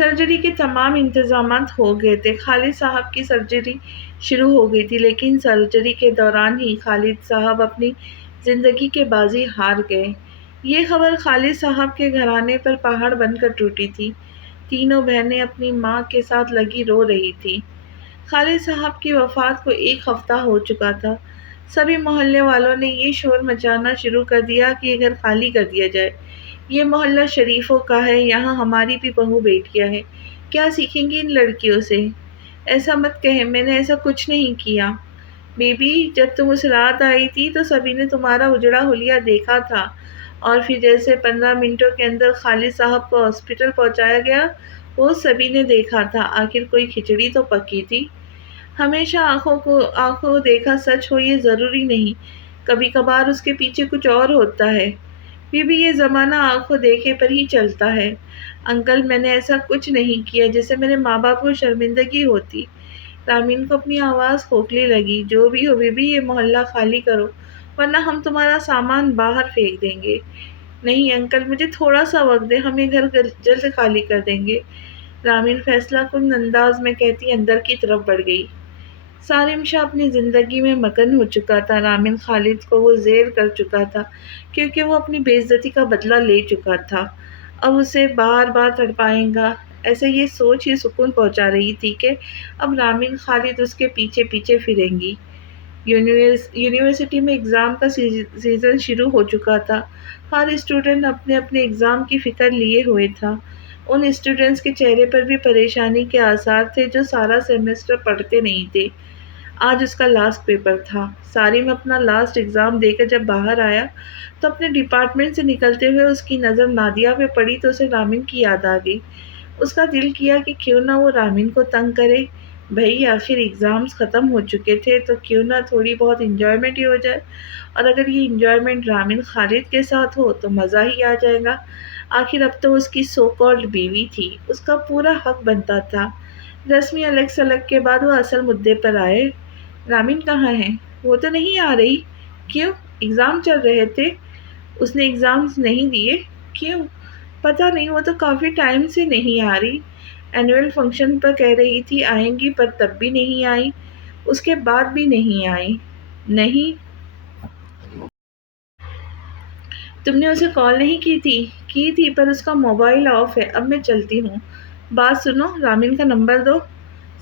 Surgery کے تمام انتظامات ہو گئے تھے۔ خالد صاحب کی سرجری شروع ہو گئی تھی، لیکن سرجری کے دوران ہی خالد صاحب اپنی زندگی کے بازی ہار گئے۔ یہ خبر خالد صاحب کے گھرانے پر پہاڑ بن کر ٹوٹی تھی۔ تینوں بہنیں اپنی ماں کے ساتھ لگی رو رہی تھیں۔ خالد صاحب کی وفات کو ایک ہفتہ ہو چکا تھا۔ سبھی محلے والوں نے یہ شور مچانا شروع کر دیا کہ یہ گھر خالی کر دیا جائے۔ یہ محلہ شریفوں کا ہے، یہاں ہماری بھی بہو بیٹیاں ہیں، کیا سیکھیں گی ان لڑکیوں سے؟ ایسا مت کہیں، میں نے ایسا کچھ نہیں کیا۔ بی بی، جب تم اس رات آئی تھی تو سبھی نے تمہارا اجڑا حلیہ دیکھا تھا، اور پھر جیسے 15 منٹوں کے اندر خالد صاحب کو ہاسپٹل پہنچایا گیا، وہ سبھی نے دیکھا تھا۔ آخر کوئی کھچڑی تو پکی تھی۔ ہمیشہ آنکھوں دیکھا سچ ہو یہ ضروری نہیں، کبھی کبھار اس کے پیچھے کچھ اور ہوتا ہے۔ بی بی، یہ زمانہ آنکھوں دیکھے پر ہی چلتا ہے۔ انکل، میں نے ایسا کچھ نہیں کیا جیسے میرے ماں باپ کو شرمندگی ہوتی۔ رامین کو اپنی آواز کھوکھلی لگی۔ جو بھی ہو بی بی، یہ محلہ خالی کرو ورنہ ہم تمہارا سامان باہر پھینک دیں گے۔ نہیں انکل، مجھے تھوڑا سا وقت دے، ہم یہ گھر جلد خالی کر دیں گے، رامین فیصلہ کن انداز میں کہتی اندر کی طرف بڑھ گئی۔ سالم شاہ اپنی زندگی میں مگن ہو چکا تھا۔ رامین خالد کو وہ زیر کر چکا تھا کیونکہ وہ اپنی بے عزتی کا بدلہ لے چکا تھا۔ اب اسے بار بار تڑپائے گا، ایسے یہ سوچ ہی سکون پہنچا رہی تھی کہ اب رامین خالد اس کے پیچھے پیچھے پھریں گی۔ یونیورسٹی میں ایگزام کا سیزن شروع ہو چکا تھا۔ ہر اسٹوڈنٹ اپنے اپنے ایگزام کی فکر لیے ہوئے تھا۔ ان اسٹوڈنٹس کے چہرے پر بھی پریشانی کے آثار تھے جو سارا سیمسٹر پڑھتے نہیں تھے۔ آج اس کا لاسٹ پیپر تھا۔ سارم اپنا لاسٹ ایگزام دے کر جب باہر آیا تو اپنے ڈپارٹمنٹ سے نکلتے ہوئے اس کی نظر نادیہ پہ پڑی تو اسے رامین کی یاد آ گئی۔ اس کا دل کیا کہ کیوں نہ وہ رامین کو تنگ کرے۔ بھئی آخر ایگزامز ختم ہو چکے تھے تو کیوں نہ تھوڑی بہت انجوائمنٹ ہی ہو جائے، اور اگر یہ انجوائمنٹ رامین خالد کے ساتھ ہو تو مزہ ہی آ جائے گا۔ آخر اب تو اس کی سو کالڈ بیوی تھی، اس کا پورا حق بنتا تھا۔ رسمی الگ سلگ کے بعد وہ اصل مدعے پر آئے۔ رامین کہاں ہے؟ وہ تو نہیں آ رہی۔ کیوں؟ ایگزام چل رہے تھے۔ اس نے ایگزامز نہیں دیے؟ کیوں؟ پتہ نہیں، وہ تو کافی ٹائم سے نہیں آ رہی۔ اینول فنکشن پر کہہ رہی تھی آئیں گی، پر تب بھی نہیں آئی، اس کے بعد بھی نہیں آئی۔ نہیں، تم نے اسے کال نہیں کی تھی؟ کی تھی، پر اس کا موبائل آف ہے۔ اب میں چلتی ہوں۔ بات سنو، رامین کا نمبر دو۔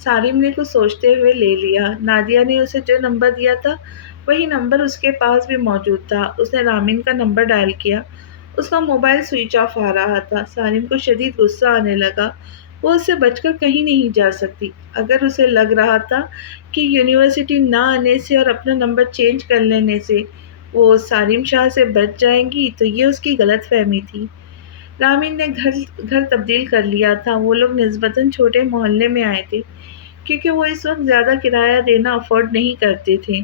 سالم نے کچھ سوچتے ہوئے لے لیا۔ نادیہ نے اسے جو نمبر دیا تھا وہی نمبر اس کے پاس بھی موجود تھا۔ اس نے رامین کا نمبر ڈائل کیا۔ اس کا موبائل سوئچ آف آ رہا تھا۔ سالم کو شدید غصہ آنے لگا۔ وہ اس سے بچ کر کہیں نہیں جا سکتی۔ اگر اسے لگ رہا تھا کہ یونیورسٹی نہ آنے سے اور اپنا نمبر چینج کر لینے سے وہ سالم شاہ سے بچ جائیں گی تو یہ اس کی غلط فہمی تھی۔ رامین نے گھر تبدیل کر لیا تھا۔ وہ لوگ نسبتاً چھوٹے محلے میں آئے تھے کیونکہ وہ اس وقت زیادہ کرایہ دینا افورڈ نہیں کرتے تھے۔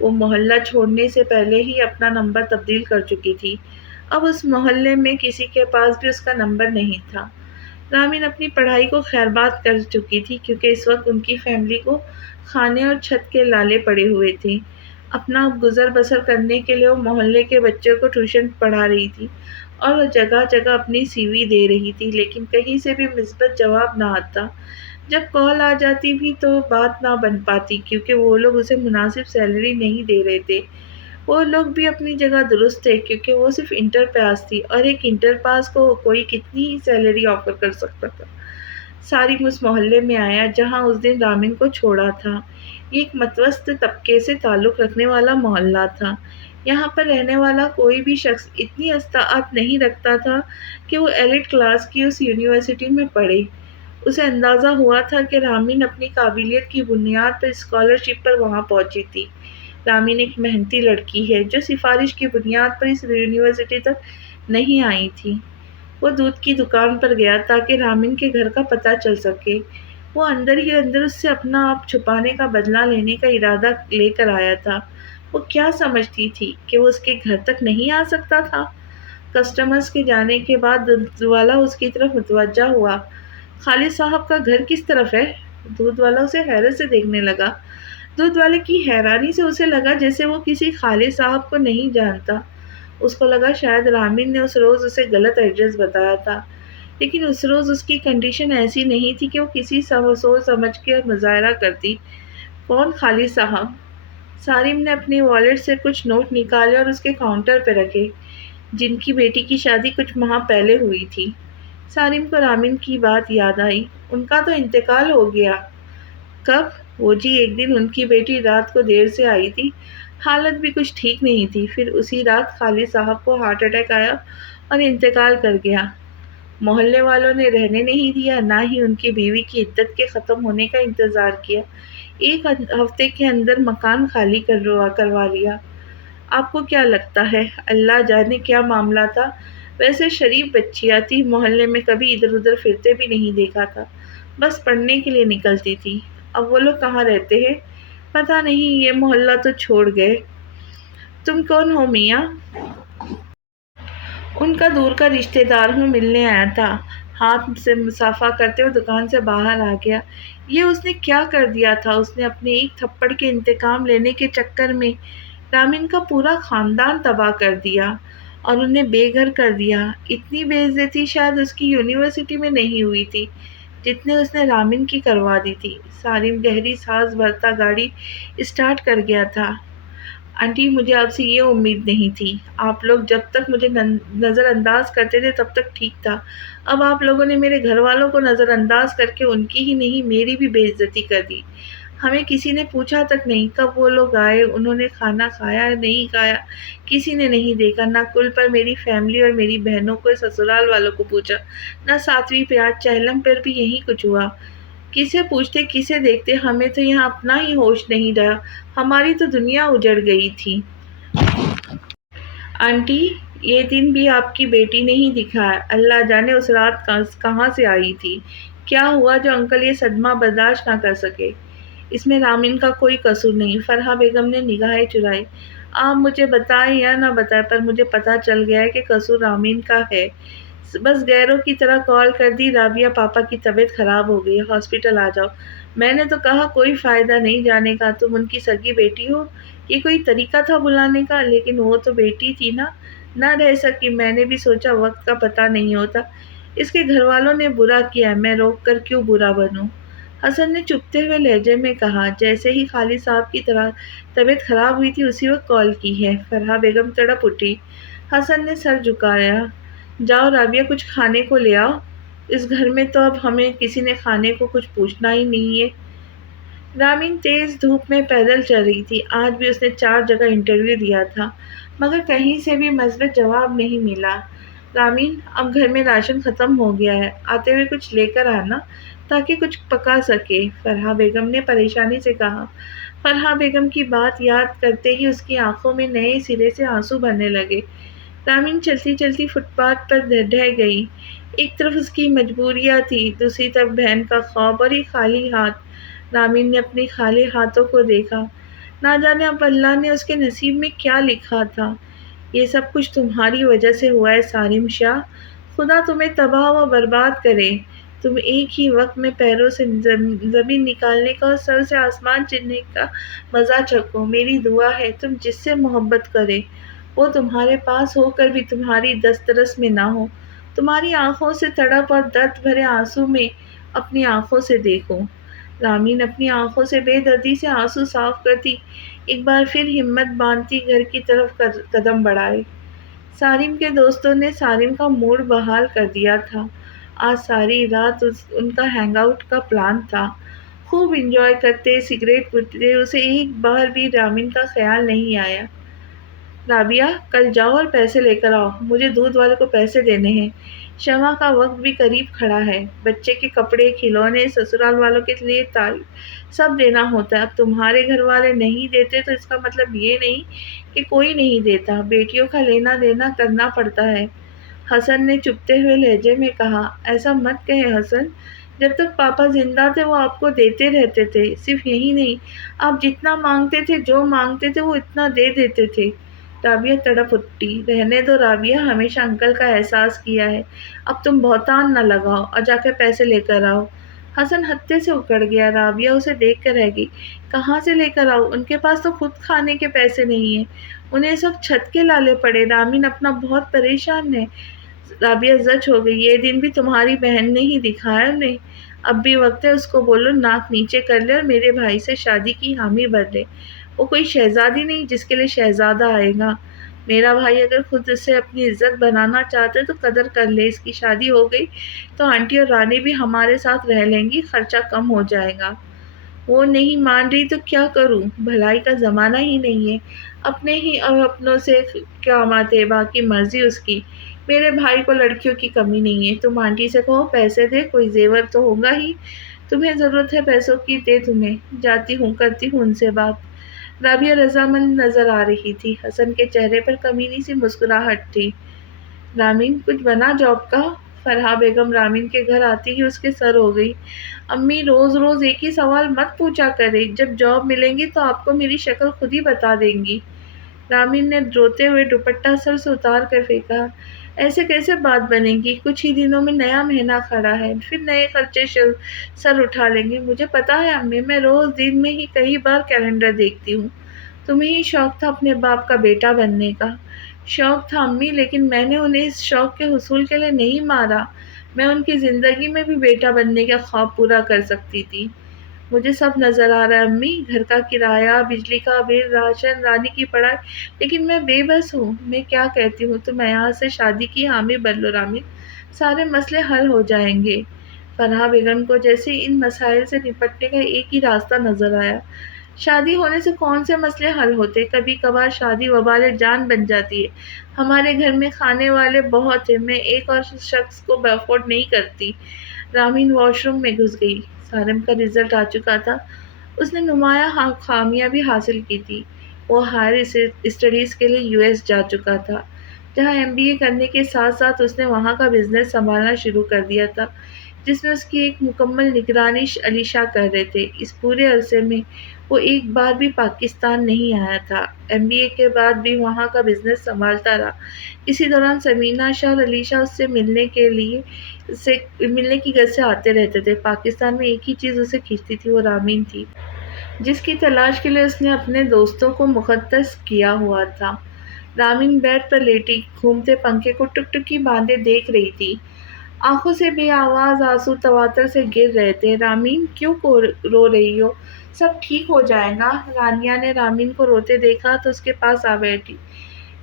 وہ محلہ چھوڑنے سے پہلے ہی اپنا نمبر تبدیل کر چکی تھی۔ اب اس محلے میں کسی کے پاس بھی اس کا نمبر نہیں تھا۔ رامین اپنی پڑھائی کو خیرباد کر چکی تھی کیونکہ اس وقت ان کی فیملی کو کھانے اور چھت کے لالے پڑے ہوئے تھے۔ اپنا گزر بسر کرنے کے لیے وہ محلے کے بچوں کو ٹیوشن پڑھا رہی تھی اور جگہ جگہ اپنی سی وی دے رہی تھی، لیکن کہیں سے بھی مثبت جواب نہ آتا۔ جب کال آ جاتی بھی تو بات نہ بن پاتی کیونکہ وہ لوگ اسے مناسب سیلری نہیں دے رہے تھے۔ وہ لوگ بھی اپنی جگہ درست تھے کیونکہ وہ صرف انٹر پاس تھی، اور ایک انٹر پاس کو کوئی کتنی ہی سیلری آفر کر سکتا تھا۔ سارم اس محلے میں آیا جہاں اس دن رامین کو چھوڑا تھا۔ یہ ایک متوسط طبقے سے تعلق رکھنے والا محلہ تھا۔ یہاں پر رہنے والا کوئی بھی شخص اتنی استطاعت نہیں رکھتا تھا کہ وہ ایلیٹ کلاس کی اس یونیورسٹی میں پڑھے۔ اسے اندازہ ہوا تھا کہ رامین اپنی قابلیت کی بنیاد پر اسکالرشپ پر وہاں پہنچی تھی۔ رامین ایک محنتی لڑکی ہے جو سفارش کی بنیاد پر اس یونیورسٹی تک نہیں آئی تھی۔ وہ دودھ کی دکان پر گیا تاکہ رامین کے گھر کا پتہ چل سکے۔ وہ اندر ہی اندر اس سے اپنا آپ چھپانے کا بدلہ لینے کا ارادہ لے کر آیا تھا۔ وہ کیا سمجھتی تھی کہ وہ اس کے گھر تک نہیں آ سکتا تھا؟ کسٹمرز کے جانے کے بعد دودھ والا اس کی طرف متوجہ ہوا۔ خالد صاحب کا گھر کس طرف ہے؟ دودھ والا اسے حیرت سے دیکھنے لگا۔ دودھ والے کی حیرانی سے اسے لگا جیسے وہ کسی خالد صاحب کو نہیں جانتا۔ اس کو لگا شاید رامین نے اس روز اسے غلط ایڈریس بتایا تھا۔ لیکن اس روز اس کی کنڈیشن ایسی نہیں تھی کہ وہ کسی سوچ سمجھ کے مظاہرہ کرتی۔ کون؟ خالد صاحب۔ سارم نے اپنی والیٹ سے کچھ نوٹ نکالے اور اس کے کاؤنٹر پہ رکھے، جن کی بیٹی کی شادی کچھ ماہ پہلے ہوئی تھی۔ سارم کو رامین کی بات یاد آئی۔ ان کا تو انتقال ہو گیا۔ کب؟ وہ جی ایک دن ان کی بیٹی رات کو دیر سے آئی تھی، حالت بھی کچھ ٹھیک نہیں تھی، پھر اسی رات خالد صاحب کو ہارٹ اٹیک آیا اور انتقال کر گیا۔ محلے والوں نے رہنے نہیں دیا، نہ ہی ان کی بیوی کی عدت کے ختم ہونے کا انتظار کیا، ایک ہفتے کے اندر مکان خالی کروا لیا۔ آپ کو کیا لگتا ہے اللہ جانے کیا معاملہ تھا؟ ویسے شریف بچیاں تھی، محلے میں کبھی ادھر ادھر پھرتے بھی نہیں دیکھا تھا، بس پڑھنے کے لیے نکلتی تھی۔ اب وہ لوگ کہاں رہتے ہیں؟ پتہ نہیں، یہ محلہ تو چھوڑ گئے۔ تم کون ہو میاں؟ ان کا دور کا رشتہ دار ہوں، ملنے آیا تھا۔ ہاتھ سے مصافحہ کرتے ہوئے دکان سے باہر آ گیا۔ یہ اس نے کیا کر دیا تھا؟ اس نے اپنے ایک تھپڑ کے انتقام لینے کے چکر میں رامین کا پورا خاندان تباہ کر دیا اور انہیں بے گھر کر دیا۔ اتنی بے عزتی شاید اس کی یونیورسٹی میں نہیں ہوئی تھی جتنے اس نے رامین کی کروا دی تھی۔ سارم گہری سانس بھرتا گاڑی اسٹارٹ کر گیا تھا۔ آنٹی، مجھے آپ سے یہ امید نہیں تھی۔ آپ لوگ جب تک مجھے نظر انداز کرتے تھے تب تک ٹھیک تھا، اب آپ لوگوں نے میرے گھر والوں کو نظر انداز کر کے ان کی ہی نہیں میری بھی بے عزتی کر دی۔ ہمیں کسی نے پوچھا تک نہیں کب وہ لوگ آئے، انہوں نے کھانا کھایا نہیں کھایا، کسی نے نہیں دیکھا۔ نہ کل پر میری فیملی اور میری بہنوں کو سسرال والوں کو پوچھا، نہ ساتویں پہ آج چہلم پر بھی یہی کچھ ہوا۔ کسے پوچھتے کسے دیکھتے؟ ہمیں تو یہاں اپنا ہی ہوش نہیں رہا، ہماری تو دنیا اجڑ گئی تھی۔ آنٹی، یہ دن بھی آپ کی بیٹی نے ہی دکھایا، اللہ جانے اس رات کہاں سے آئی تھی، کیا ہوا جو انکل یہ صدمہ برداشت نہ کر سکے۔ اس میں رامین کا کوئی قصور نہیں۔ فرحہ بیگم نے نگاہیں چرائی۔ آپ مجھے بتائیں یا نہ بتائیں، پر مجھے پتہ چل گیا ہے کہ قصور رامین کا ہے۔ بس غیروں کی طرح کال کر دی، رابعہ پاپا کی طبیعت خراب ہو گئی ہے، ہاسپٹل آ جاؤ۔ میں نے تو کہا کوئی فائدہ نہیں جانے کا، تم ان کی سگی بیٹی ہو، یہ کوئی طریقہ تھا بلانے کا؟ لیکن وہ تو بیٹی تھی نا، نہ رہ سکی۔ میں نے بھی سوچا وقت کا پتہ نہیں ہوتا، اس کے گھر والوں نے برا کیا ہے، میں روک کر کیوں برا بنوں؟ حسن نے چپتے ہوئے لہجے میں کہا۔ جیسے ہی خالد صاحب کی طبیعت خراب ہوئی تھی اسی وقت کال کی ہے۔ فرحہ بیگم تڑپ اٹھی۔ حسن نے سر جھکایا۔ جاؤ رابعہ، کچھ کھانے کو لے آؤ، اس گھر میں تو اب ہمیں کسی نے کھانے کو کچھ پوچھنا ہی نہیں ہے۔ رامین تیز دھوپ میں پیدل چل رہی تھی۔ آج بھی اس نے 4 جگہ انٹرویو دیا تھا، مگر کہیں سے بھی مثبت جواب نہیں ملا۔ رامین، اب گھر میں راشن ختم ہو گیا ہے، آتے ہوئے کچھ لے کر آنا تاکہ کچھ پکا سکے، فرحہ بیگم نے پریشانی سے کہا۔ فرحہ بیگم کی بات یاد کرتے ہی اس کی آنکھوں میں نئے سرے سے آنسو بھرنے لگے۔ رامین چلتی چلتی فٹ پاتھ پر ڈھہ گئی۔ ایک طرف اس کی مجبوریاں تھی، دوسری طرف بہن کا خواب اور ایک خالی ہاتھ۔ رامین نے اپنے خالی ہاتھوں کو دیکھا۔ نہ جانے اب اللہ نے اس کے نصیب میں کیا لکھا تھا۔ یہ سب کچھ تمہاری وجہ سے ہوا ہے سارم شاہ، خدا تمہیں تباہ و برباد کرے۔ تم ایک ہی وقت میں پیروں سے زمین نکالنے کا اور سر سے آسمان چیرنے کا مزہ چکھو۔ میری دعا ہے تم جس سے محبت کرے وہ تمہارے پاس ہو کر بھی تمہاری دسترس میں نہ ہو۔ تمہاری آنکھوں سے تڑپ اور درد بھرے آنسو میں اپنی آنکھوں سے دیکھو۔ رامین اپنی آنکھوں سے بے دردی سے آنسو صاف کرتی ایک بار پھر ہمت باندھتی گھر کی طرف قدم بڑھائے۔ سارم کے دوستوں نے سارم کا موڈ بحال کر دیا تھا۔ آج ساری رات ان کا ہینگ آؤٹ کا پلان تھا۔ خوب انجوائے کرتے، سگریٹ پیتے، اسے ایک بار بھی رامین کا خیال نہیں آیا۔ رابعہ، کل جاؤ اور پیسے لے کر آؤ، مجھے دودھ والے کو پیسے دینے ہیں۔ شمع کا وقت بھی قریب کھڑا ہے، بچے کے کپڑے، کھلونے، سسرال والوں کے لیے تعلیم سب دینا ہوتا ہے۔ اب تمہارے گھر والے نہیں دیتے تو اس کا مطلب یہ نہیں کہ کوئی نہیں دیتا، بیٹیوں کا لینا دینا کرنا پڑتا ہے۔ حسن نے چپتے ہوئے لہجے میں کہا۔ ایسا مت کہے حسن، جب تک پاپا زندہ تھے وہ آپ کو دیتے رہتے تھے، صرف یہی نہیں، آپ جتنا مانگتے تھے، جو مانگتے تھے وہ اتنا دے دیتے تھے۔ رابعہ تڑپ اٹھی۔ رہنے دو رابعہ، ہمیشہ انکل کا احساس کیا ہے، اب تم بہتان نہ لگاؤ اور جا کے پیسے لے کر آؤ۔ حسن ہتے سے اکڑ گیا۔ رابعہ اسے دیکھ کر رہ گئی۔ کہاں سے لے کر آؤ؟ ان کے پاس تو خود کھانے کے پیسے نہیں ہیں، انہیں اس وقت چھت کے لالے پڑے۔ رامین اپنا بہت پریشان ہے، رابعہ زچ ہو گئی۔ یہ دن بھی تمہاری بہن نے ہی دکھایا انہیں۔ اب بھی وقت ہے، اس کو بولو ناک نیچے کر لے اور میرے بھائی سے شادی کی حامی بھر لے۔ وہ کوئی شہزادی نہیں جس کے لیے شہزادہ آئے گا۔ میرا بھائی اگر خود اسے اپنی عزت بنانا چاہتا ہے تو قدر کر لے۔ اس کی شادی ہو گئی تو آنٹی اور رانی بھی ہمارے ساتھ رہ لیں گی، خرچہ کم ہو جائے گا۔ وہ نہیں مان رہی تو کیا کروں؟ بھلائی کا زمانہ ہی نہیں ہے، اپنے ہی اور اپنوں سے کیا آتے، باقی مرضی اس کی۔ میرے بھائی کو لڑکیوں کی کمی نہیں ہے، تم آنٹی سے کہو پیسے دے، کوئی زیور تو ہوگا ہی، تمہیں ضرورت ہے پیسوں کی، دے تمہیں، جاتی ہوں کرتی ہوں ان سے بات۔ رابعہ رضامند نظر آ رہی تھی، حسن کے چہرے پر کمینی سی مسکراہٹ تھی۔ رامین کچھ بنا جاب کا؟ فرحہ بیگم رامین کے گھر آتی ہی اس کے سر ہو گئی۔ امی روز روز ایک ہی سوال مت پوچھا کرے، جب جاب ملیں گی تو آپ کو میری شکل خود ہی بتا دیں گی۔ رامین نے روتے ہوئے دوپٹہ سر سے اتار کر پھینکا۔ ایسے کیسے بات بنے گی؟ کچھ ہی دنوں میں نیا مہینہ کھڑا ہے، پھر نئے خرچے سر اٹھا لیں گے۔ مجھے پتا ہے امی، میں روز دن میں ہی کئی بار کیلنڈر دیکھتی ہوں۔ تمہیں ہی شوق تھا اپنے باپ کا بیٹا بننے کا۔ شوق تھا امی، لیکن میں نے انہیں اس شوق کے حصول کے لیے نہیں مارا۔ میں ان کی زندگی میں بھی بیٹا بننے کا خواب پورا کر سکتی تھی۔ مجھے سب نظر آ رہا ہے امی، گھر کا کرایہ، بجلی کا بل، راشن، رانی کی پڑھائی، لیکن میں بے بس ہوں۔ میں کیا کہتی ہوں، تم یہاں سے شادی کی حامی بن لو رامین، سارے مسئلے حل ہو جائیں گے۔ فرحہ بیگم کو جیسے ان مسائل سے نپٹنے کا ایک ہی راستہ نظر آیا۔ شادی ہونے سے کون سے مسئلے حل ہوتے؟ کبھی کبھار شادی وبال جان بن جاتی ہے۔ ہمارے گھر میں کھانے والے بہت ہیں، میں ایک اور شخص کو افورڈ نہیں کرتی۔ رامین واش روم میں گھس گئی۔ سارم کا رزلٹ آ چکا تھا، اس نے نمایاں کامیابی حاصل کی تھی۔ وہ ہائر اسٹڈیز کے لیے US جا چکا تھا، جہاں MBA کرنے کے ساتھ ساتھ اس نے وہاں کا بزنس سنبھالنا شروع کر دیا تھا، جس میں اس کی ایک مکمل نگرانی علی شاہ کر رہے تھے۔ اس پورے عرصے میں وہ ایک بار بھی پاکستان نہیں آیا تھا۔ MBA کے بعد بھی وہاں کا بزنس سنبھالتا رہا۔ اسی دوران سمینہ شاہ اور علی شاہ اس سے ملنے کی غرض سے آتے رہتے تھے۔ پاکستان میں ایک ہی چیز اسے کھینچتی تھی، وہ رامین تھی، جس کی تلاش کے لیے اس نے اپنے دوستوں کو مختص کیا ہوا تھا۔ رامین بیڈ پر لیٹی گھومتے پنکھے کو ٹکٹکی باندھے دیکھ رہی تھی۔ آنکھوں سے بے آواز آنسو تواتر سے گر رہے تھے۔ رامین کیوں رو رہی ہو؟ سب ٹھیک ہو جائے گا۔ رانیہ نے رامین کو روتے دیکھا تو اس کے پاس آ بیٹھی۔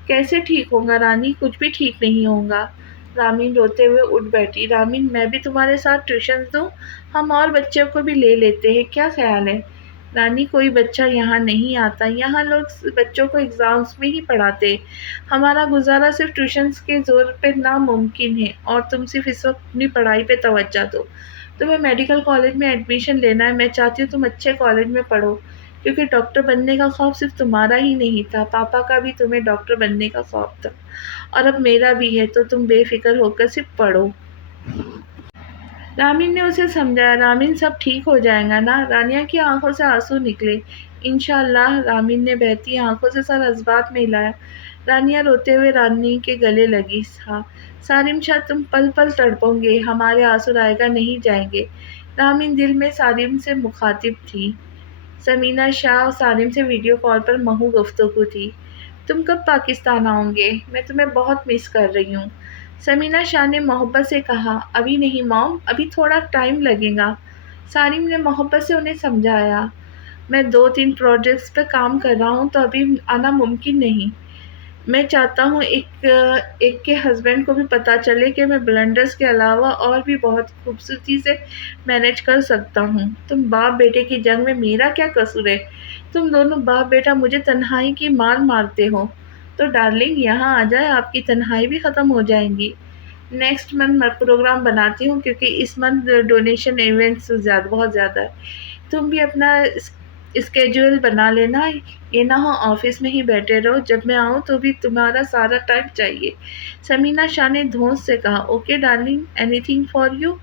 کیسے ٹھیک ہوگا رانی؟ کچھ بھی ٹھیک نہیں ہوگا۔ رامین روتے ہوئے اٹھ بیٹھی۔ رامین میں بھی تمہارے ساتھ ٹیوشنز دوں؟ ہم اور بچوں کو بھی لے لیتے ہیں، کیا خیال ہے؟ رانی کوئی بچہ یہاں نہیں آتا، یہاں لوگ بچوں کو ایگزامز میں ہی پڑھاتے، ہمارا گزارا صرف ٹیوشنز کے زور پہ ناممکن ہے، اور تم صرف اس وقت اپنی پڑھائی پہ توجہ دو۔ تمہیں میڈیکل کالج میں ایڈمیشن لینا ہے، میں چاہتی ہوں تم اچھے کالج میں پڑھو، کیونکہ ڈاکٹر بننے کا خواب صرف تمہارا ہی نہیں تھا، پاپا کا بھی تمہیں ڈاکٹر بننے کا خواب تھا، اور اب میرا بھی ہے، تو تم بے فکر ہو کر صرف پڑھو۔ رامین نے اسے سمجھایا۔ رامین سب ٹھیک ہو جائے گا نا؟ رانیہ کی آنکھوں سے آنسو نکلے۔ انشاءاللہ۔ رامین نے بہتی آنکھوں سے سر جذبات میں ہلایا۔ رانیہ روتے ہوئے رانی کے گلے لگی۔ سارم شاہ، تم پل پل تڑپو گے، ہمارے آنسو رائے گا نہیں جائیں گے۔ رامین دل میں سارم سے مخاطب تھی۔ سمینہ شاہ اور سارم سے ویڈیو کال پر محو گفتگو تھی۔ تم کب پاکستان آؤ گے؟ میں تمہیں بہت مس کر رہی ہوں۔ سمینہ شاہ نے محبت سے کہا۔ ابھی نہیں مام، ابھی تھوڑا ٹائم لگے گا۔ سارم نے محبت سے انہیں سمجھایا۔ میں 2-3 پروجیکٹس پہ کام کر رہا ہوں، تو ابھی آنا ممکن نہیں۔ میں چاہتا ہوں ایک کے ہسبینڈ کو بھی پتہ چلے کہ میں بلنڈرز کے علاوہ اور بھی بہت خوبصورتی سے مینیج کر سکتا ہوں۔ تم باپ بیٹے کی جنگ میں میرا کیا قصور ہے؟ تم دونوں باپ بیٹا مجھے تنہائی کی مار مارتے ہو، تو ڈارلنگ یہاں آ جائے، آپ کی تنہائی بھی ختم ہو جائیں گی۔ نیکسٹ منتھ میں پروگرام بناتی ہوں، کیونکہ اس منتھ ڈونیشن ایونٹس بہت زیادہ ہے۔ تم بھی اپنا اسکیجول بنا لینا، یہ نہ ہو آفس میں ہی بیٹھے رہو، جب میں آؤں تو بھی تمہارا سارا ٹائم چاہیے۔ سمینہ شاہ نے دھونس سے کہا۔ Okay darling, anything for you,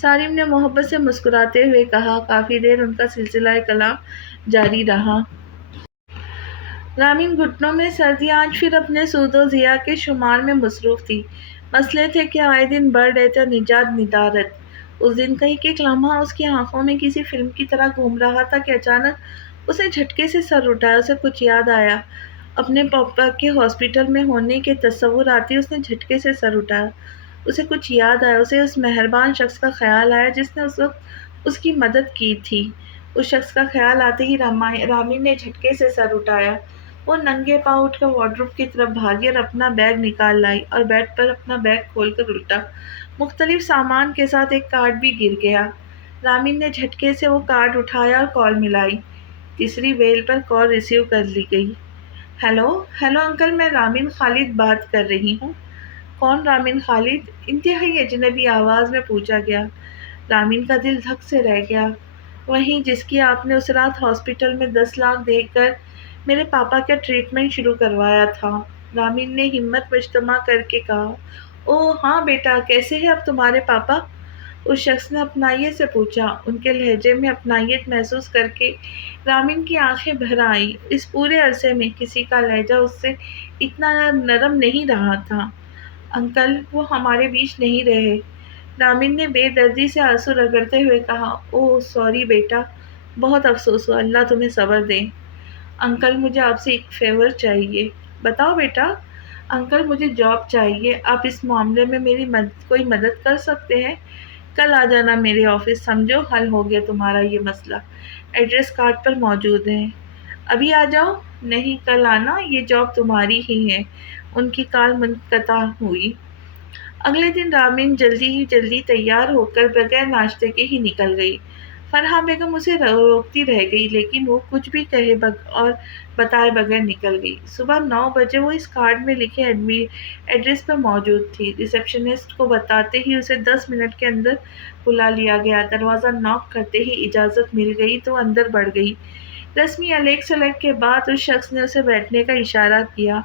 Saarim نے محبت سے مسکراتے ہوئے کہا۔ کافی دیر ان کا سلسلہ کلام جاری رہا۔ رامین گھٹنوں میں سردی آج پھر اپنے سود و ضیاع کے شمار میں مصروف تھی۔ مسئلے تھے کہ آئے دن بڑھ رہے تھے، اور نجات ندارت۔ اس دن کا ایک لمحہ اس کی آنکھوں میں کسی فلم کی طرح گھوم رہا تھا کہ اچانک اس نے جھٹکے سے سر اٹھایا۔ اسے کچھ یاد آیا۔ اپنے پاپا کے ہاسپٹل میں ہونے کے تصور آتے اس نے جھٹکے سے سر اٹھایا۔ اسے کچھ یاد آیا، اسے اس مہربان شخص کا خیال آیا جس نے اس وقت اس کی مدد کی تھی۔ اس شخص کا خیال آتے ہی رامین نے جھٹکے سے سر اٹھایا۔ وہ ننگے پاؤں اٹھ کر وارڈروب کی طرف بھاگی اور اپنا بیگ نکال لائی اور بیڈ پر اپنا بیگ کھول کر الٹا۔ مختلف سامان کے ساتھ ایک کارڈ بھی گر گیا۔ رامین نے جھٹکے سے وہ کارڈ اٹھایا اور کال ملائی۔ تیسری بیل پر کال ریسیو کر لی گئی۔ ہیلو ہیلو انکل، میں رامین خالد بات کر رہی ہوں۔ کون رامین خالد؟ انتہائی اجنبی آواز میں پوچھا گیا۔ رامین کا دل دھک سے رہ گیا۔ وہیں جس کی آپ نے اس رات ہاسپٹل میں 10 لاکھ دے کر میرے پاپا کا ٹریٹمنٹ شروع کروایا تھا۔ رامین نے ہمت مجتمع کر کے کہا۔ اوہ ہاں بیٹا، کیسے ہیں اب تمہارے پاپا؟ اس شخص نے اپنائیت سے پوچھا۔ ان کے لہجے میں اپنائیت محسوس کر کے رامین کی آنکھیں بھر آئیں۔ اس پورے عرصے میں کسی کا لہجہ اس سے اتنا نرم نہیں رہا تھا۔ انکل، وہ ہمارے بیچ نہیں رہے۔ رامین نے بے دردی سے آنسو رگڑتے ہوئے کہا۔ اوہ سوری بیٹا، بہت افسوس ہوا، اللہ تمہیں صبر دے۔ انکل، مجھے آپ سے ایک فیور چاہیے۔ بتاؤ بیٹا۔ انکل، مجھے جاب چاہیے، آپ اس معاملے میں میری کوئی مدد کر سکتے ہیں؟ کل آ جانا میرے آفس، سمجھو حل ہو گیا تمہارا یہ مسئلہ، ایڈریس کارڈ پر موجود ہے۔ ابھی آ جاؤ؟ نہیں، کل آنا، یہ جاب تمہاری ہی ہے۔ ان کی کال منقطع ہوئی۔ اگلے دن رامین جلدی تیار ہو کر بغیر ناشتے کے ہی نکل گئی۔ فرحہ بیگم اسے روکتی رہ گئی، لیکن وہ کچھ بھی کہے اور بتائے بغیر نکل گئی۔ صبح 9 بجے وہ اس کارڈ میں لکھے ایڈریس پر موجود تھی۔ ریسیپشنسٹ کو بتاتے ہی اسے 10 منٹ کے اندر بلا لیا گیا۔ دروازہ ناک کرتے ہی اجازت مل گئی تو اندر بڑھ گئی۔ رسمی الیگ سلیگ کے بعد اس شخص نے اسے بیٹھنے کا اشارہ کیا۔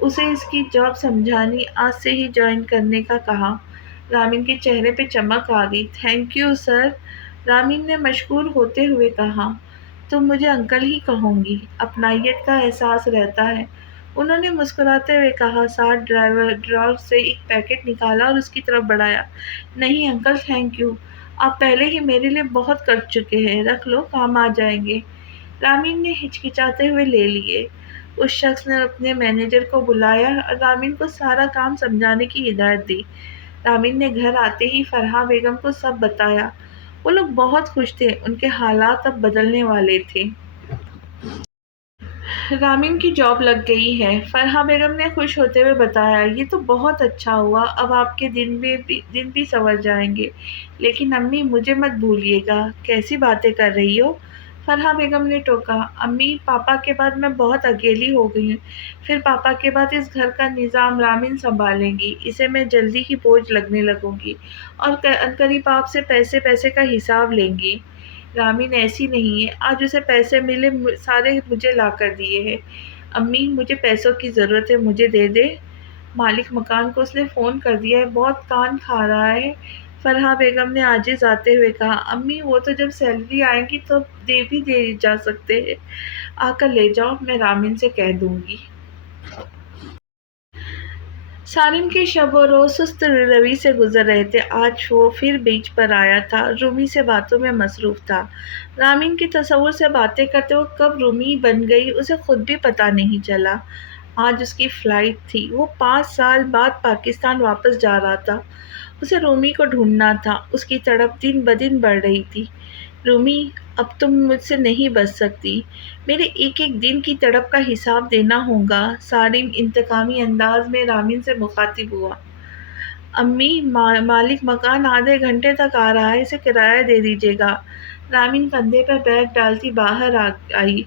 اسے اس کی جاب سمجھانی، آج سے ہی جوائن کرنے کا کہا۔ رامین کے چہرے پہ چمک آ گئی۔ تھینک یو سر، رامین نے مشکور ہوتے ہوئے کہا۔ تم مجھے انکل ہی کہوں گی، اپنائیت کا احساس رہتا ہے، انہوں نے مسکراتے ہوئے کہا۔ ساتھ ڈراور سے ایک پیکٹ نکالا اور اس کی طرف بڑھایا۔ نہیں انکل، تھینک یو، آپ پہلے ہی میرے لیے بہت کر چکے ہیں، رکھ لو، کام آ جائیں گے۔ رامین نے ہچکچاتے ہوئے لے لیے۔ اس شخص نے اپنے مینیجر کو بلایا اور رامین کو سارا کام سمجھانے کی ہدایت دی۔ رامین نے گھر آتے ہی فرحہ بیگم کو سب بتایا۔ وہ لوگ بہت خوش تھے، ان کے حالات اب بدلنے والے تھے۔ رامین کی جاب لگ گئی ہے، فرحہ بیگم نے خوش ہوتے ہوئے بتایا۔ یہ تو بہت اچھا ہوا، اب آپ کے دن بھی سنور جائیں گے۔ لیکن امی، مجھے مت بھولیے گا۔ کیسی باتیں کر رہی ہو؟ فرحہ بیگم نے ٹوکا۔ امی، پاپا کے بعد میں بہت اکیلی ہو گئی ہوں، پھر پاپا کے بعد اس گھر کا نظام رامین سنبھالیں گی، اسے میں جلدی ہی بوجھ لگنے لگوں گی اور عنقریب آپ سے پیسے کا حساب لیں گی۔ رامین ایسی نہیں ہے، آج اسے پیسے ملے سارے مجھے لا کر دیے ہیں۔ امی، مجھے پیسوں کی ضرورت ہے، مجھے دے دے۔ مالک مکان کو اس نے فون کر دیا ہے، بہت کان کھا رہا ہے، فرحہ بیگم نے عاجز آتے ہوئے کہا۔ امی، وہ تو جب سیلری آئے گی تو دے جا سکتے ہیں، آ کر لے جاؤ، میں رامین سے کہہ دوں گی۔ سالم کے شب و روز سست روی سے گزر رہے تھے۔ آج وہ پھر بیچ پر آیا تھا، رومی سے باتوں میں مصروف تھا۔ رامین کی تصور سے باتیں کرتے وہ کب رومی بن گئی اسے خود بھی پتہ نہیں چلا۔ آج اس کی فلائٹ تھی، وہ 5 سال بعد پاکستان واپس جا رہا تھا۔ اسے رومی کو ڈھونڈنا تھا، اس کی تڑپ دن بدن بڑھ رہی تھی۔ رومی، اب تم مجھ سے نہیں بچ سکتی، میرے ایک ایک دن کی تڑپ کا حساب دینا ہوگا۔ سالم انتقامی انداز میں رامین سے مخاطب ہوا۔ امی، مالک مکان آدھے گھنٹے تک آ رہا ہے، اسے کرایہ دے دیجیے گا۔ رامین کندھے پر بیگ ڈالتی باہر آئی۔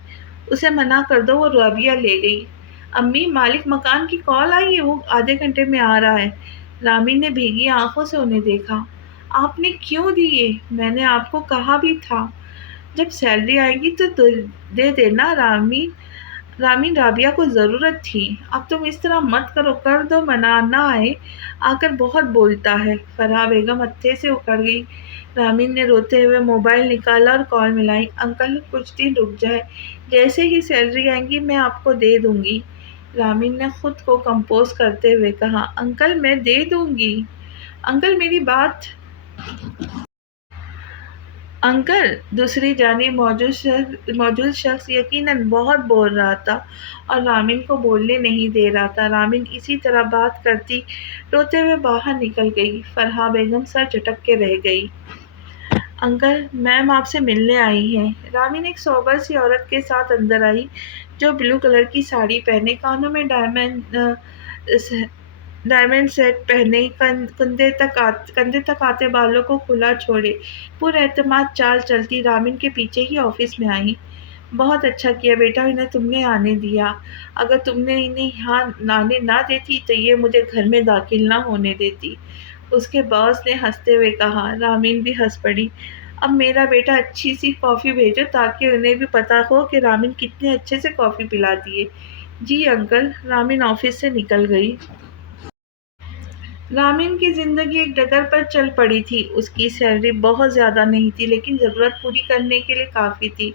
اسے منع کر دو، وہ رابعہ لے گئی۔ امی، مالک مکان کی کال آئی ہے، وہ آدھے گھنٹے میں آ رہا ہے۔ رامین نے بھیگی آنکھوں سے انہیں دیکھا۔ آپ نے کیوں دیے؟ میں نے آپ کو کہا بھی تھا، جب سیلری آئے گی تو دے دینا۔ رامین، رابعہ کو ضرورت تھی، اب تم اس طرح مت کرو، کر دو، منع نہ آئے، آ کر بہت بولتا ہے۔ فرحہ بیگم ہتھے سے اکڑ گئی۔ رامین نے روتے ہوئے موبائل نکالا اور کال ملائی۔ انکل، کچھ دن رک جائے، جیسے ہی سیلری آئے گی میں آپ کو دے دوں گی۔ رامین نے خود کو کمپوز کرتے ہوئے کہا۔ انکل، میں دے دوں گی۔ انکل، میری بات انکل، دوسری جانب موجود شخص یقیناً بہت بول رہا تھا اور رامین کو بولنے نہیں دے رہا تھا۔ رامین اسی طرح بات کرتی روتے ہوئے باہر نکل گئی۔ فرحہ بیگم سر جھٹک کے رہ گئی۔ انکل، میم آپ سے ملنے آئی ہیں۔ رامین ایک سوبر سی عورت کے ساتھ اندر آئی جو بلو کلر کی ساڑی پہنے، کانوں میں ڈائمنڈ سیٹ پہنے، کندھے تک آتے بالوں کو کھلا چھوڑے پر اعتماد چال چلتی رامین کے پیچھے ہی آفس میں آئی۔ بہت اچھا کیا بیٹا، انہیں تم نے آنے دیا۔ اگر تم نے انہیں یہاں آنے نہ دیتی تو یہ مجھے گھر میں داخل نہ ہونے دیتی، اس کے باس نے ہنستے ہوئے کہا۔ رامین بھی ہنس پڑی۔ اب میرا بیٹا اچھی سی کافی بھیجو تاکہ انہیں بھی پتا ہو کہ رامین کتنے اچھے سے کافی پلاتی ہے۔ جی انکل۔ رامین آفس سے نکل گئی۔ رامین کی زندگی ایک ڈگر پر چل پڑی تھی۔ اس کی سیلری بہت زیادہ نہیں تھی لیکن ضرورت پوری کرنے کے لیے کافی تھی۔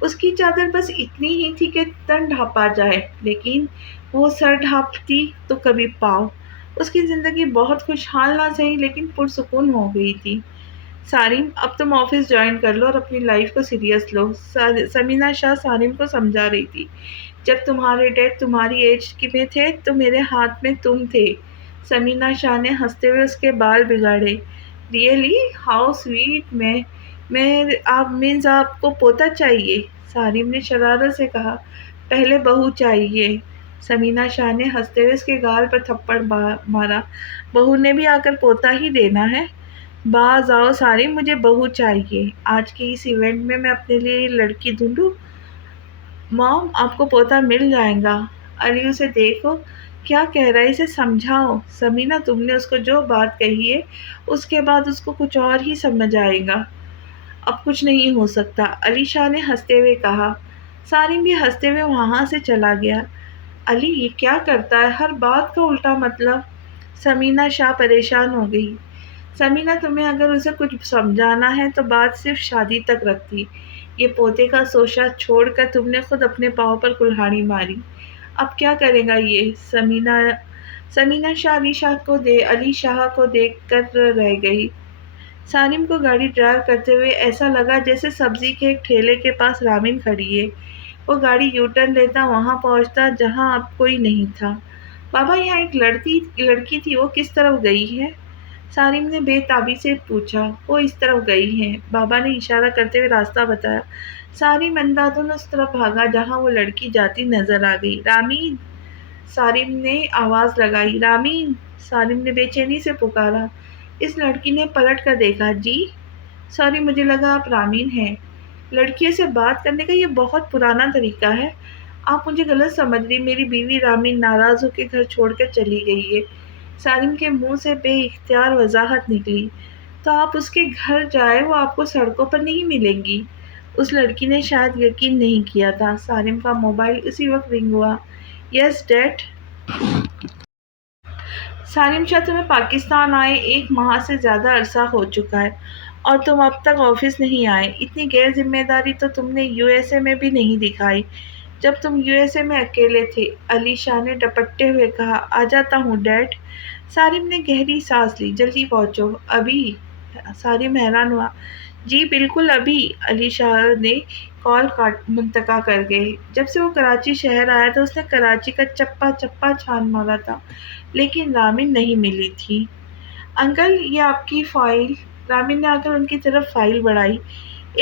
اس کی چادر بس اتنی ہی تھی کہ تن ڈھانپا جائے، لیکن وہ سر ڈھانپتی تو کبھی پاؤں۔ اس کی زندگی بہت خوشحال نہ سہی لیکن پرسکون ہو گئی تھی۔ سارم، اب تم آفس جوائن کر لو اور اپنی لائف کو سیریس لو، سمینا شاہ سارم کو سمجھا رہی تھی۔ جب تمہارے ڈیڈ تمہاری ایج میں تھے تو میرے ہاتھ میں تم تھے۔ سمینا شاہ نے ہنستے ہوئے اس کے بال بگاڑے۔ ریئلی ہاؤ سویٹ، آپ کو پوتا چاہیے؟ سارم نے شرارت سے کہا۔ پہلے بہو چاہیے۔ سمینا شاہ نے ہنستے ہوئے اس کے گال پر تھپڑ مارا۔ بہو نے بھی آ کر پوتا ہی دینا ہے؟ باز آؤ سارم، مجھے بہو چاہیے۔ آج کے اس ایونٹ میں اپنے لیے یہ لڑکی ڈھونڈوں؟ مام، آپ کو پوتا مل جائے گا۔ علی اسے دیکھو کیا کہہ رہا ہے، اسے سمجھاؤ۔ سمینا، تم نے اس کو جو بات کہی ہے اس کے بعد اس کو کچھ اور ہی سمجھ آئے گا۔ اب کچھ نہیں ہو سکتا، علی شاہ نے ہنستے ہوئے کہا۔ سارم بھی ہنستے ہوئے وہاں سے چلا گیا۔ علی یہ کیا کرتا ہے، ہر بات کا الٹا مطلب؟ سمینا شاہ پریشان ہو گئی۔ سمینا، تمہیں اگر اسے کچھ سمجھانا ہے تو بات صرف شادی تک رکھتی۔ یہ پوتے کا سوچا چھوڑ کر تم نے خود اپنے پاؤں پر کلہاڑی ماری۔ اب کیا کرے گا یہ؟ سمینا شاہ علی شاہ کو دیکھ کر رہ گئی۔ سارم کو گاڑی ڈرائیو کرتے ہوئے ایسا لگا جیسے سبزی کے ایک ٹھیلے کے پاس رامین کھڑی ہے۔ وہ گاڑی یو ٹرن لیتا وہاں پہنچتا جہاں اب کوئی نہیں تھا۔ بابا، یہاں ایک لڑکی تھی، وہ کس طرف گئی ہے؟ سارم نے بے تابی سے پوچھا۔ وہ اس طرف گئی ہے، بابا نے اشارہ کرتے ہوئے راستہ بتایا۔ سارم اندھادھند اس طرف بھاگا جہاں وہ لڑکی جاتی نظر آ گئی۔ رامین! سارم نے آواز لگائی۔ رامین! سارم نے بے چینی سے پکارا۔ اس لڑکی نے پلٹ کر دیکھا۔ جی؟ سوری، مجھے لگا آپ رامین ہیں۔ لڑکیوں سے بات کرنے کا یہ بہت پرانا طریقہ ہے۔ آپ مجھے غلط سمجھ رہی، میری بیوی رامین ناراض ہو کے گھر چھوڑ کر چلی گئی ہے۔ سارم کے منہ سے بے اختیار وضاحت نکلی۔ تو آپ اس کے گھر جائیں، وہ آپ کو سڑکوں پر نہیں ملیں گی۔ اس لڑکی نے شاید یقین نہیں کیا تھا۔ سارم کا موبائل اسی وقت رنگ ہوا۔ یس ڈیڈ۔ سارم شاہ، تمہیں پاکستان آئے 1 ماہ سے زیادہ عرصہ ہو چکا ہے اور تم اب تک آفس نہیں آئے۔ اتنی غیر ذمہ داری تو تم نے USA میں بھی نہیں دکھائی جب تم USA میں اکیلے تھے، علی شاہ نے ڈپٹتے ہوئے کہا۔ آ جاتا ہوں ڈیڈ۔ سارم نے گہری سانس لی۔ جلدی پہنچو۔ ابھی؟ سارم حیران ہوا۔ جی بالکل ابھی۔ علی شاہ نے کال منقطع کر گئے۔ جب سے وہ کراچی شہر آیا تھا اس نے کراچی کا چپا چپا چھان مارا تھا لیکن رامین نہیں ملی تھی۔ انکل، یہ آپ کی فائل۔ رامین نے آ کر ان کی طرف فائل بڑھائی۔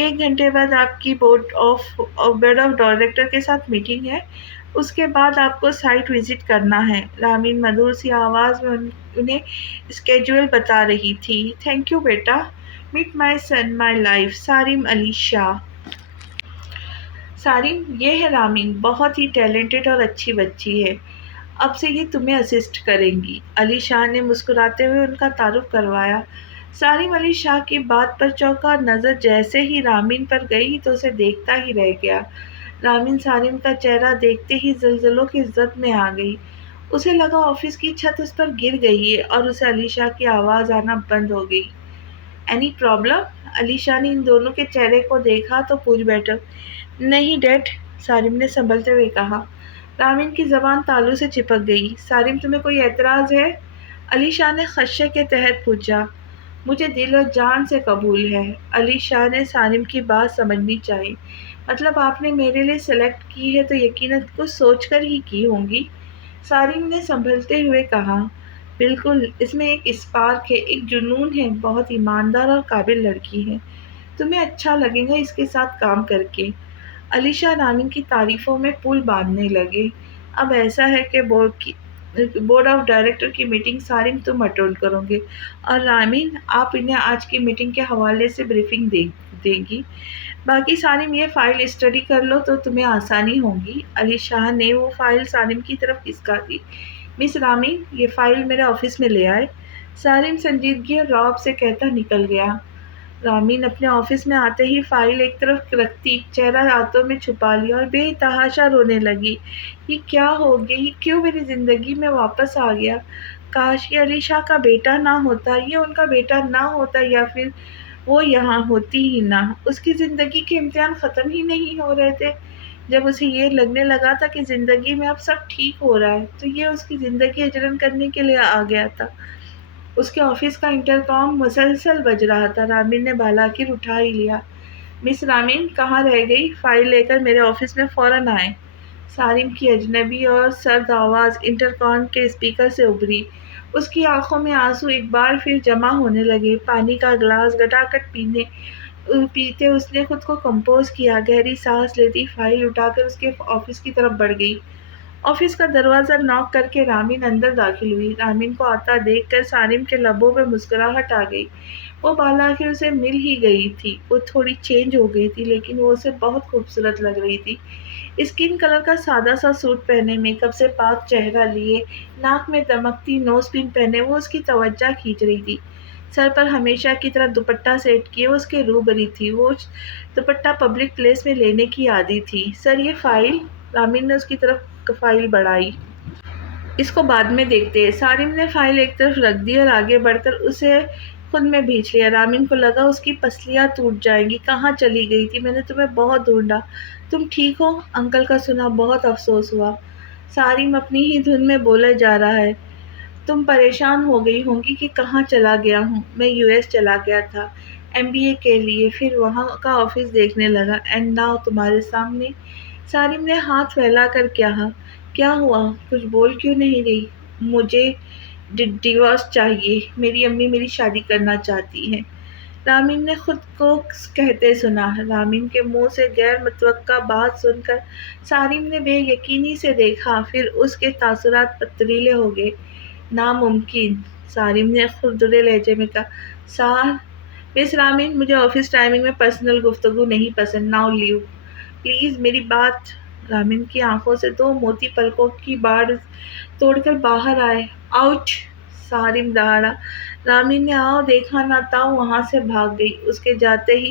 1 گھنٹے بعد آپ کی بورڈ آف ڈائریکٹر کے ساتھ میٹنگ ہے، اس کے بعد آپ کو سائٹ وزٹ کرنا ہے۔ رامین مدھور سی آواز میں انہیں اسکیڈول بتا رہی تھی۔ تھینک یو بیٹا۔ Meet my son my life, Saarim Ali Shah. Saarim, یہ ہے رامین، بہت ہی ٹیلنٹڈ اور اچھی بچی ہے، اب سے یہ تمہیں اسسٹ کریں گی۔ علی شاہ نے مسکراتے ہوئے ان کا تعارف کروایا۔ سارم علی شاہ کی بات پر چونکا اور نظر جیسے ہی رامین پر گئی تو اسے دیکھتا ہی رہ گیا۔ رامین سارم کا چہرہ دیکھتے ہی زلزلوں کی زد میں آ گئی۔ اسے لگا آفس کی چھت اس پر گر گئی ہے اور اسے علی شاہ کی آواز آنا بند ہو گئی۔ Any problem? علی شاہ نے ان دونوں کے چہرے کو دیکھا تو پوچھ بیٹھا۔ نہیں ڈیڈ، سارم نے سنبھلتے ہوئے کہا۔ رامین کی زبان تالو سے چپک گئی۔ سارم، تمہیں کوئی اعتراض ہے؟ علی شاہ نے خدشے کے تحت پوچھا۔ مجھے دل اور جان سے قبول ہے۔ علی شاہ نے سالم کی بات سمجھنی چاہی۔ مطلب آپ نے میرے لیے سلیکٹ کی ہے تو یقیناً کچھ سوچ کر ہی کی ہوں گی۔ سالم نے سنبھلتے ہوئے کہا، بالکل، اس میں ایک اسپارک ہے، ایک جنون ہے، بہت ایماندار اور قابل لڑکی ہے۔ تمہیں اچھا لگے گا اس کے ساتھ کام کر کے۔ علی شاہ رامین کی تعریفوں میں پل باندھنے لگے۔ اب ایسا ہے کہ بورڈ آف ڈائریکٹر کی میٹنگ سالم تم اٹینڈ کرو گے اور رامین آپ انہیں آج کی میٹنگ کے حوالے سے بریفنگ دیں گی۔ باقی سالم یہ فائل اسٹڈی کر لو تو تمہیں آسانی ہوگی۔ علی شاہ نے وہ فائل سالم کی طرف کھسکا دی۔ مس رامین، یہ فائل میرے آفس میں لے آئے۔ سالم سنجیدگی اور رعب سے کہتا نکل گیا۔ رامین اپنے آفس میں آتے ہی فائل ایک طرف رکھتی چہرہ ہاتھوں میں چھپا لیا اور بے تحاشا رونے لگی۔ یہ کیا ہو گیا؟ یہ کیوں میری زندگی میں واپس آ گیا؟ کاش یہ علی شاہ کا بیٹا نہ ہوتا، یہ ان کا بیٹا نہ ہوتا، یا پھر وہ یہاں ہوتی ہی نہ۔ اس کی زندگی کے امتحان ختم ہی نہیں ہو رہے تھے۔ جب اسے یہ لگنے لگا تھا کہ زندگی میں اب سب ٹھیک ہو رہا ہے تو یہ اس کی زندگی اجرن کرنے کے لیے آ گیا تھا۔ اس کے آفس کا انٹرکام مسلسل بج رہا تھا۔ رامین نے بالاخر اٹھا ہی لیا۔ مس رامین کہاں رہ گئی؟ فائل لے کر میرے آفس میں فوراً آئیں۔ سالم کی اجنبی اور سرد آواز انٹرکام کے اسپیکر سے ابھری۔ اس کی آنکھوں میں آنسو ایک بار پھر جمع ہونے لگے۔ پانی کا گلاس گٹاگٹ پیتے اس نے خود کو کمپوز کیا، گہری سانس لیتی فائل اٹھا کر اس کے آفس کی طرف بڑھ گئی۔ آفس کا دروازہ ناک کر کے رامین اندر داخل ہوئی۔ رامین کو آتا دیکھ کر سالم کے لبوں پہ مسکراہٹ آ گئی۔ وہ بالاخر اسے مل ہی گئی تھی۔ وہ تھوڑی چینج ہو گئی تھی لیکن وہ اسے بہت خوبصورت لگ رہی تھی۔ اسکن کلر کا سادہ سا سوٹ پہنے، میک اپ سے پاک چہرہ لیے، ناک میں دمکتی نوز پن پہنے وہ اس کی توجہ کھینچ رہی تھی۔ سر پر ہمیشہ کی طرح دوپٹہ سیٹ کیے وہ اس کے روبری تھی۔ وہ دوپٹہ پبلک پلیس میں لینے کی عادی تھی۔ سر یہ فائل، رامین نے اس کی طرف فائل بڑھائی۔ اس کو بعد میں دیکھتے ہیں۔ سالم نے فائل ایک طرف رکھ دی اور آگے بڑھ کر اسے خود میں بھینچ لیا۔ رامین کو لگا اس کی پسلیاں ٹوٹ جائیں گی۔ کہاں چلی گئی تھی؟ میں نے تمہیں بہت ڈھونڈا۔ تم ٹھیک ہو؟ انکل کا سنا بہت افسوس ہوا۔ سالم اپنی ہی دھن میں بولے جا رہا ہے۔ تم پریشان ہو گئی ہوں گی کہ کہاں چلا گیا ہوں۔ میں US چلا گیا تھا MBA کے لیے، پھر وہاں کا آفس دیکھنے لگا، اینڈ ناؤ تمہارے سامنے۔ سالم نے ہاتھ پھیلا کر کہا، کیا ہوا؟ کچھ بول کیوں نہیں رہی؟ مجھے ڈیورس چاہیے۔ میری امی میری شادی کرنا چاہتی ہے۔ رامین نے خود کو کہتے سنا۔ رامین کے منہ سے غیر متوقع بات سن کر سالم نے بے یقینی سے دیکھا، پھر اس کے تاثرات پتریلے ہو گئے۔ ناممکن، سالم نے خردرے لہجے میں کہا۔ مس رامین، مجھے آفس ٹائمنگ میں پرسنل گفتگو نہیں پسند۔ ناؤ لیو پلیز، میری بات۔ رامین کی آنکھوں سے دو موتی پلکوں کی باڑ توڑ کر باہر آئے۔ آؤچ! سالم دہاڑا۔ رامین نے آؤ دیکھا نہ تاؤ وہاں سے بھاگ گئی۔ اس کے جاتے ہی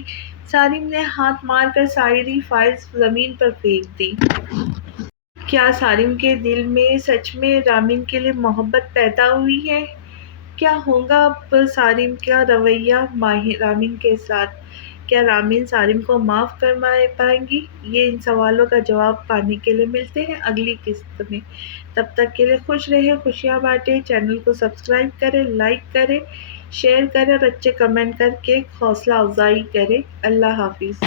سالم نے ہاتھ مار کر ساری فائلز زمین پر پھینک دی۔ کیا سالم کے دل میں سچ میں رامین کے لیے محبت پیدا ہوئی ہے؟ کیا ہوگا اب سالم کا رویہ رامین کے ساتھ؟ کیا رامین سالم کو معاف کر پائیں گی؟ ان سوالوں کا جواب پانے کے لیے ملتے ہیں اگلی قسط میں۔ تب تک کے لیے خوش رہیں، خوشیاں بانٹیں، چینل کو سبسکرائب کریں، لائک کریں، شیئر کریں اور اچھے کمنٹ کر کے حوصلہ افزائی کریں۔ اللہ حافظ۔